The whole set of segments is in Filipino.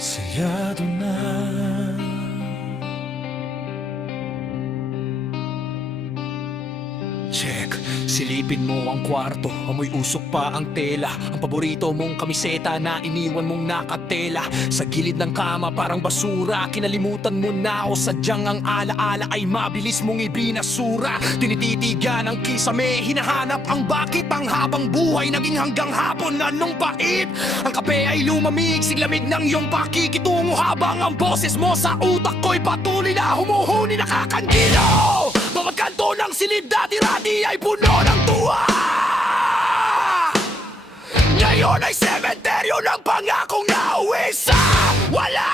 Sayado na. Check, silipin mo ang kwarto, amoy usok pa ang tela. Ang paborito mong kamiseta na iniwan mong nakatela. Sa gilid ng kama parang basura, kinalimutan mo na o sadyang ang alaala ay mabilis mong ibinasura. Tinititigan ang kisame, hinahanap ang bakit. Ang habang buhay naging hanggang hapon, anong pait? Ang kape ay lumamig, siglamig ng iyong pakikitungo. Habang ang boses mo sa utak ko'y patuloy na humuhuni, nakakandilo. Bawat kanto ng silid dati-rati ay puno ng tuwa. Ngayon ay sementeryo ng pangakong nauwi sa wala.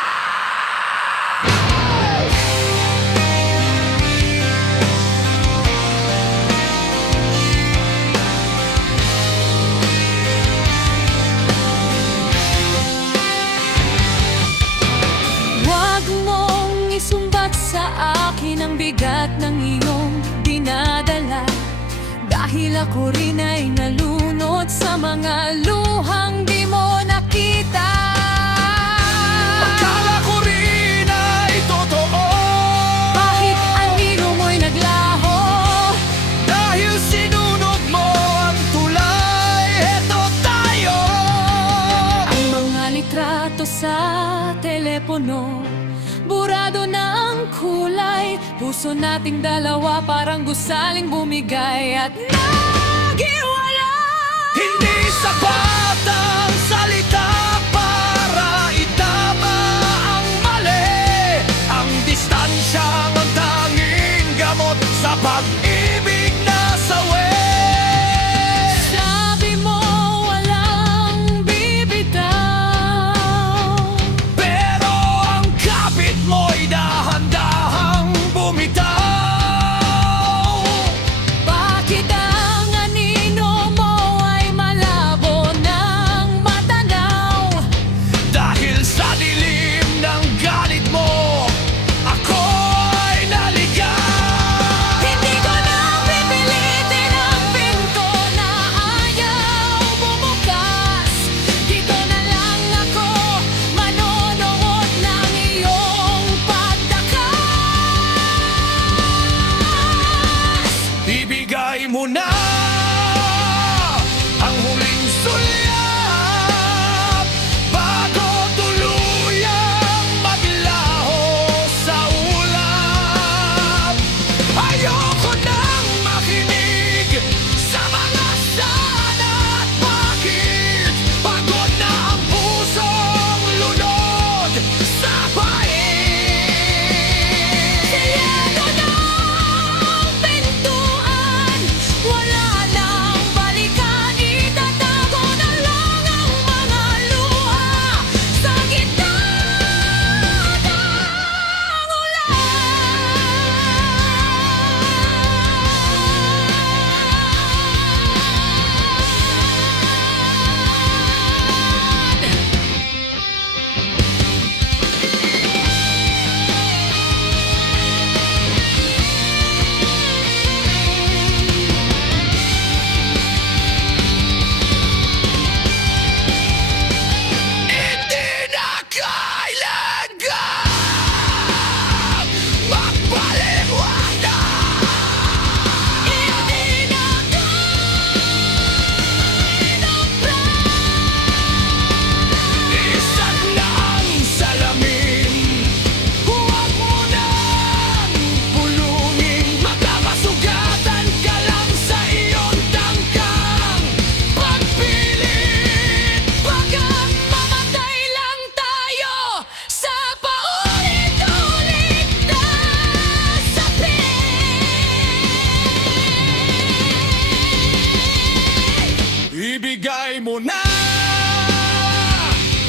Huwag mong isumbat sa akin ang bigat ng iyong dinadala, dahil ako rin ay nalunod sa mga luhang di mo nakita. Akala ko rin ay totoo, Bakit ang iro mo'y naglaho? dahil sinunod mo ang tulay, eto tayo. Ang mga litrato sa telepono, burado na ang kulay. Puso nating dalawa parang gusaling bumigay at naghiwalay. Hindi sapat ang salita para itama ang mali. Ang distansyang ang tanging gamot sa pag-ibig na sawi. Sabi mo walang bibitaw, Pero ang kapit mo'y dahan-dahang bumitaw. bakit ang anino mo ay malabo ng matanaw? Dahil sa dilim ng galit mo, ako'y naligaw. Hindi ko na pipilitin ang pinto na ayaw bumukas. Dito na lang ako manonood ng iyong pagtakas. Ibigay mo na ang huling sulyap bago tuluyang maglaho sa ulap. Ayoko nang makinig sa mga sana at bakit. Pagod na ang pusong lunod sa pait. Sarado na ang pintuan, wala nang balikan. Itatago na lang ang mga luha sa gitna ng ulan. Hindi na kailangan magpaliwanag. Hindi na Isang lang salamin, huwag mo nang pulungin. Magkakasugatan ka lang sa iyong tangkang pagpilit. Pagkat mamatay lang tayo sa paulit-ulit na sapin. Ibigay mo na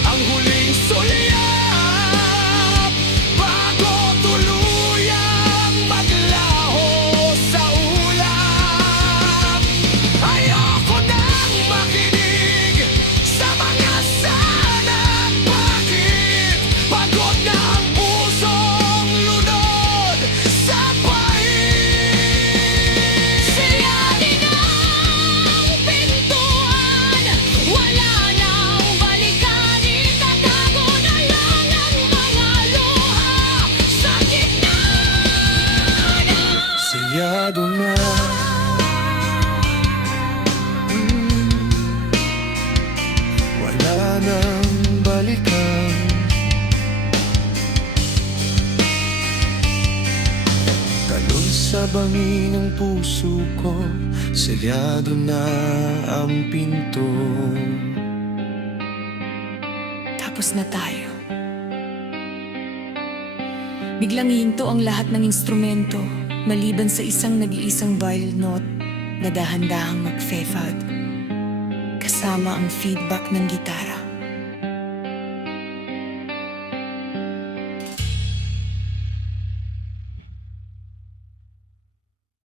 ang huling sulyap bago tuluyang maglaho sa ulap. Ayoko nang makinig sa mga sana at bakit. Pagod na ang pusong lunod sa pait. Sirain ang pintuan, wala hangin ang puso ko, selyado na ang pinto. Tapos na tayo. Biglang hihinto ang lahat ng instrumento, maliban sa isang nag-iisang viol note na dahan-dahang mag-fe-fad, kasama ang feedback ng gitara.